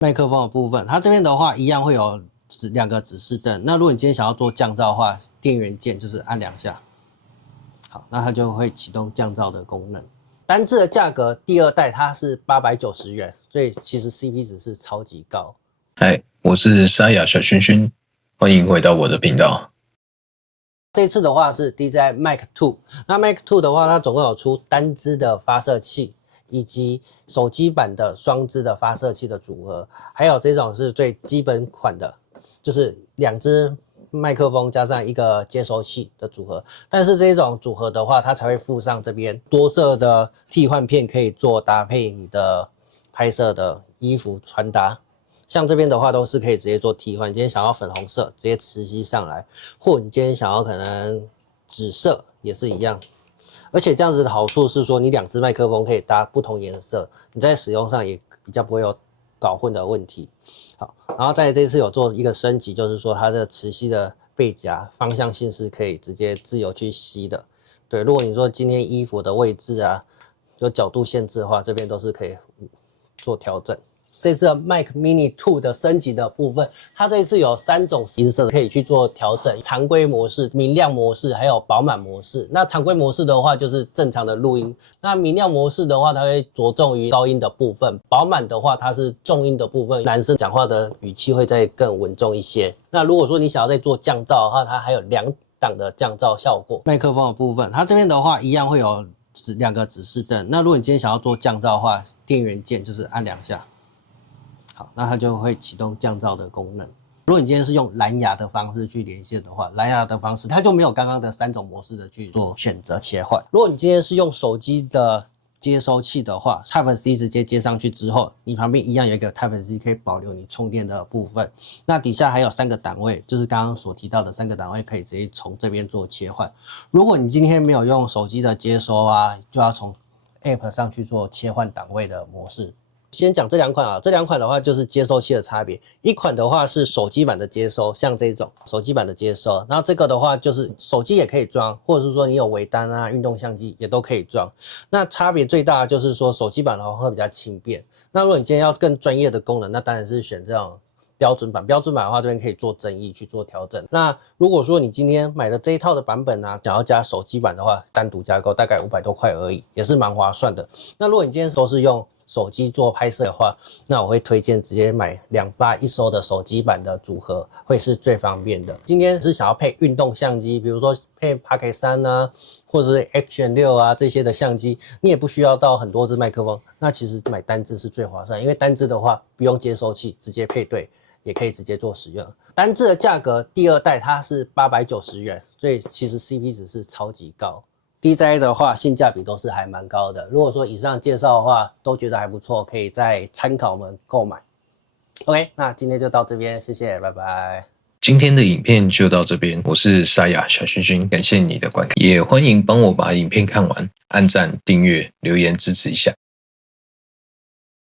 麥克風的部分，它這邊的話一樣會有兩個指示燈。那如果你今天想要做降噪的話，電源鍵就是按2下，好，那它就會啟動降噪的功能。單支的價格，第2代它是890元，所以其實 CP 值是超級高。嗨，我是沙啞小薰薰，歡迎回到我的頻道。這次的話是 DJI Mic 2，那 Mic 2的話，它總共有出單支的發射器，以及手機版的雙支的發射器的組合，還有這種是最基本款的，就是2支麥克風加上一個接收器的組合。但是這種組合的話，它才會附上這邊多色的替換片，可以做搭配你的拍攝的衣服穿搭。像這邊的話都是可以直接做替換，你今天想要粉紅色，直接磁吸上來，或你今天想要可能紫色也是一樣。而且這樣子的好處是說，你2支麥克風可以搭不同顏色，你在使用上也比較不會有搞混的問題。好，然後在這次有做一個升級，就是說它的磁吸的背夾方向性是可以直接自由去吸的。对，如果你說今天衣服的位置啊，有角度限制的話，這邊都是可以做調整。這次的 Mic Mini 2的升級的部分，它這一次有3種顏色可以去做調整：常規模式、明亮模式，還有飽滿模式。那常規模式的話就是正常的錄音，那明亮模式的話，它會着重於高音的部分；飽滿的話，它是重音的部分，男生講話的語氣會再更穩重一些。那如果說你想要再做降噪的話，它還有2檔的降噪效果。麥克風的部分，它這邊的話一樣會有2個指示燈。那如果你今天想要做降噪的話，電源鍵就是按2下。好，那它就會啟動降噪的功能。如果你今天是用藍牙的方式去連線的話，藍牙的方式它就沒有剛剛的3種模式的去做選擇切換。如果你今天是用手機的接收器的話 ，Type-C 直接接上去之後，你旁邊一樣有一個 Type-C 可以保留你充電的部分。那底下還有3個檔位，就是剛剛所提到的3個檔位，可以直接從這邊做切換。如果你今天沒有用手機的接收啊，就要從 App 上去做切換檔位的模式。先講這2款啊，這2款的話就是接收器的差別。一款的話是手機版的接收，像這種手機版的接收，然後這個的話就是手機也可以裝，或者是說你有微單啊、運動相機也都可以裝。那差別最大的就是說手機版的話會比較輕便。那如果你今天要更專業的功能，那當然是選這種標準版。標準版的話，這邊可以做增益去做調整。那如果說你今天買的這一套的版本啊，想要加手機版的話，單獨加購大概500多塊而已，也是蠻划算的。那如果你今天都是用手機做拍攝的話，那我會推薦直接買2發1收的手機版的組合，會是最方便的。今天是想要配運動相機，比如說配 Pocket 3啊，或者是 Action 6啊這些的相機，你也不需要到很多支麥克風，那其實買單支是最划算，因為單支的話不用接收器，直接配對，也可以直接做使用。單支的價格，第2代它是890元，所以其實 CP 值是超級高。DJI 的話，性價比都是還蠻高的。如果說以上介紹的話都覺得還不錯，可以再參考我們購買。OK， 那今天就到這邊，謝謝，拜拜。今天的影片就到這邊，我是沙啞小薰薰，感謝你的觀看，也歡迎幫我把影片看完，按讚、訂閱、留言支持一下。